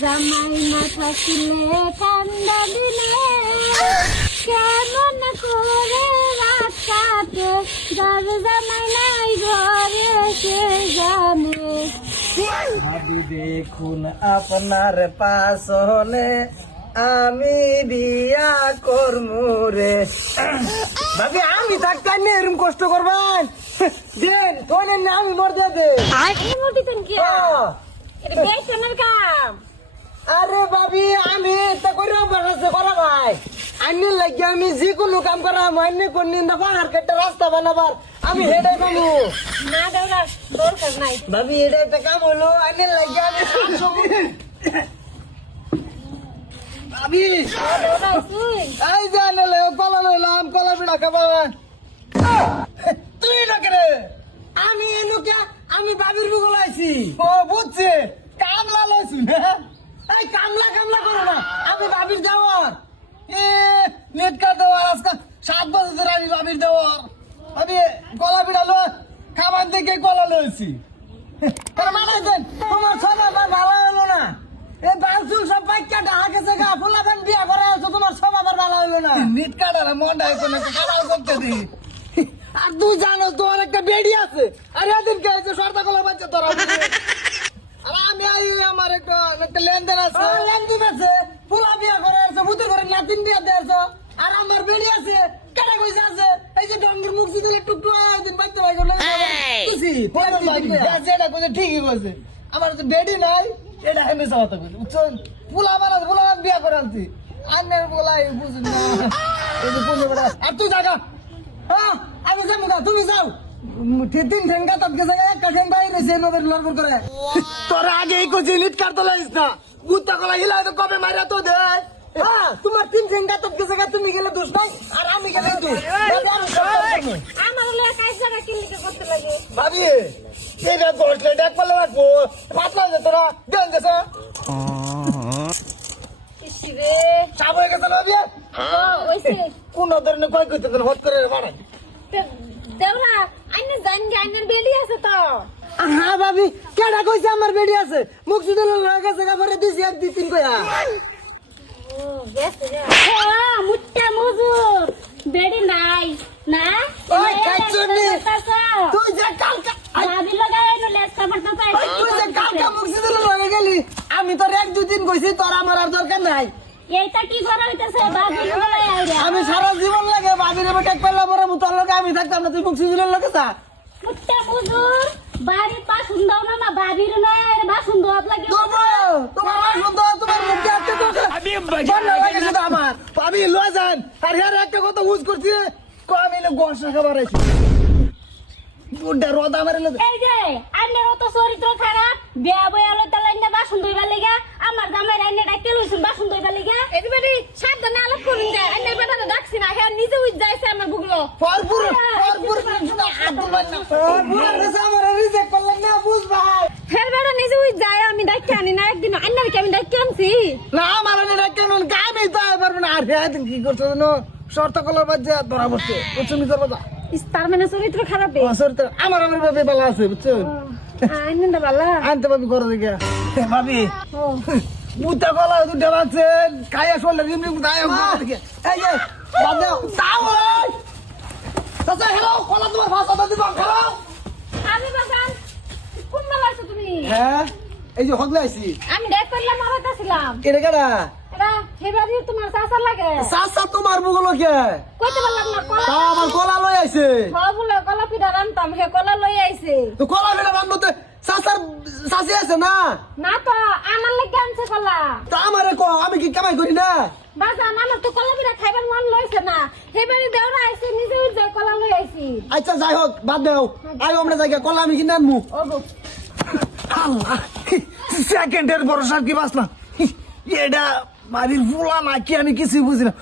জামাই না থাকিলে ঠান্ডা দিলে কেমন করে রাত কাটে, যার জামাই নাই ঘরে সে জানে। ভাবি দেখুন আপনার পাশনে আমি বিয়া করমু রে। ভাবি আমি থাকতাম না এরকম কষ্ট করবেন দেন তোলেন না আমি মর দিয়ে দে। এই মোটিতেন কি এটা বেশনের কাম। আরে ভাবি আমি এটা করে বানাচ্ছে করা ভাই আইনে লাগিয়ে আমি যে কোনো কাম করা মাইনে কোন নিন্দা পাহাড় কেটে রাস্তা বানাবার আমি হেডাই পাবো না দেওয়া দরকার নাই। ভাবি এটা একটা কাম হলো আইনে লাগিয়ে আমি ভাবি এই জানে কলা লইলাম কলা পিঠা খাবা তুই না কেন আমি এনুকে আমি বাবির বুগল আইছি ও বুঝছে কামলা লইছি এই কামলা কামলা করো না আমি বাবির দেওয়ার এ নেট কাট দেওয়ার আজকে 7 বছর ধরে আমি বাবির দেওয়ার আমি কলা পিঠা লো খাবার থেকে কলা লইছি তার মানে দেন তোমার সবাই ভালো হলো না এই বালচুল সব বাইকা ঢাকা গেছে গা ফুলাবেন বিয়া করে আছো তোমার সব আবার ভালো হইলো না নিট কাটার মনটা এখন কাটাল করতে দি আর তুই জানো তোর একটা বেডি আছে আর এদিন কে আছে সর্দা কলা বাচ্চা তোরা আর আমি আই আমার একটা লেনদেন আছে লেনদেন আছে ফুলা বিয়া করে আছো বুতে করে নাতিন বিয়া দেছো আর আমার বেডি আছে কাটা কইছে আছে এই যে ডঙ্গের মুখ দিলে টুকটুক দিন বাইতে ভাই গলে তুই ফোন লাগি যেটা কইছে ঠিকই কইছে আমার তো বেডি নাই এটা হেমে সাথে কইছে বুঝছেন ফুলা বিয়া করে আনছি আন্নের বলাই বুঝুন না এই যে কোন বড় আর তুই জায়গা হ্যাঁ আমি যাবো না তুমি যাও তিন ঠেঙ্গা তত গেছে একটা ঠেং বাইরে সে নবের লড়বড় করে তোর আগে এই কোচি লিট কাটতে লাগিস না গুত্তা কলা হিলা তো কবে মাইরা তো দে হ্যাঁ তোমার তিন ঠেঙ্গা তত গেছে তুমি গেলে দোষ নাই আর আমি গেলে দোষ আমার হলে কাজ জায়গা কিলিকে করতে লাগে ভাবি এইটা বসলে ডাক পালে রাখবো পাতলা যে তোরা দেন গেছে ইসিরে চাপ হয়ে গেছে ভাবি ওইছে কোন ধরনের কয় কইতে হট করে বাড়াই দেওরা আইনে জানগে আইনের বেলি আছে তো। হ্যাঁ ভাবি কেডা কইছে আমার বেডি আছে মুখ সুদল লাগা জায়গা পরে দিছি এক দুই তিন কইয়া ও গেছে রে মুট্টা মজুর বেডি নাই না ওই কাচুনি তুই যে কালকা ভাবি লাগাই নো লেস কাপড় তো পাই তুই যে কালকা মুখ সুদল লাগা গেলি আমি তোর এক দুই দিন কইছি তোর আমার আর দরকার নাই এইটা কি করা হইতাছে ভাবি লাগাই আইরা আমি সারা জীবন লাগে ভাবির বেটা পেলা পরে তোর লগে আমি থাকতাম না তুই মুখ সুদল লাগে যা মুট্টা মজুর বাড়ি বাসুন দাও না মা ভাবির নয় আর বাসুন দাও লাগে তোমার সুন্দর তোমার মুখ দেখতে তো ভালো লাগে শুধু আমার ভাবি লয়ে যান আর হের একটা কথা উজ করছি আমি গোসা খাবার আইছি বুড্ডা রোদা মারে এই যে আন্নের তো চরিত্র খারাপ বিয়া বয়া লইতা লাইনা বাসুন দইবার লাগা আমার জামাই রাইনা ডাকতে লইছুন বাসুন দইবার লাগা এদিবাড়ি সাবধানে আলাপ করুন দে আন্নের বেটাটা ডাকছি না হে নিজে উইজ যাইছে আমার বুগলো ফরপুর শুধু আব্দুল মান্না বুড়া আমার রিজেক্ট করলেন না বুঝ ভাই ফের বেটা নিজে উইজ যায় আমি ডাকতে আনি না একদিন আন্নার কি আমি ডাকতে আনছি না আমার এটা কেন গামই তো পারবে না আর হে কি করছো জানো শর্ত কলার বাজে ধরা পড়ছে তুমি করবা না তার মানে চরিত্র খারাপ শর্ত আমার ভাবে ভালো আছে বুঝছো আইনটা ভালো আনতে পাবি করে দেখে ভাবি ও মুতা কলা দুটো আছে খাইয়া চলে রিম রিম দায় দেখে এই যে বাদে তাও চাচা হ্যালো কলা তোমার ভাষা দিবা হ্যালো আমি বাসান কোন মাল আছো তুমি হ্যাঁ এই যে হগলে আইছি আমি দেখ করলাম মারাটা ছিলাম এটা কেডা এরা হেবারি তোমার চাচা লাগে চাচা তোমার বুগলো কে কইতে পারলাম না কলা তাও আমার কলা লই আইছে বলে কলা পিঠা রান্তাম হে কলা লই আইছে তো কলা বেটা রান্নতে চাচার চাচি আছে না না তো আমার লাগে আনছে কলা তা আমারে কো আমি কি কামাই করি না বাজান আমার তো কলা পিঠা খাইবার মন লইছে না হেবারি দেওরা আইছে নিজে উঠে কলা লই আইছি আচ্ছা যাই হোক বাদ দেও আই আমরা জায়গা কলা আমি কিনে আনমু ও গো আল্লাহ সেকেন্ডের ভরসা কি বাঁচলাম এটা বাড়ির ফুলা নাকি আমি কিছুই বুঝি না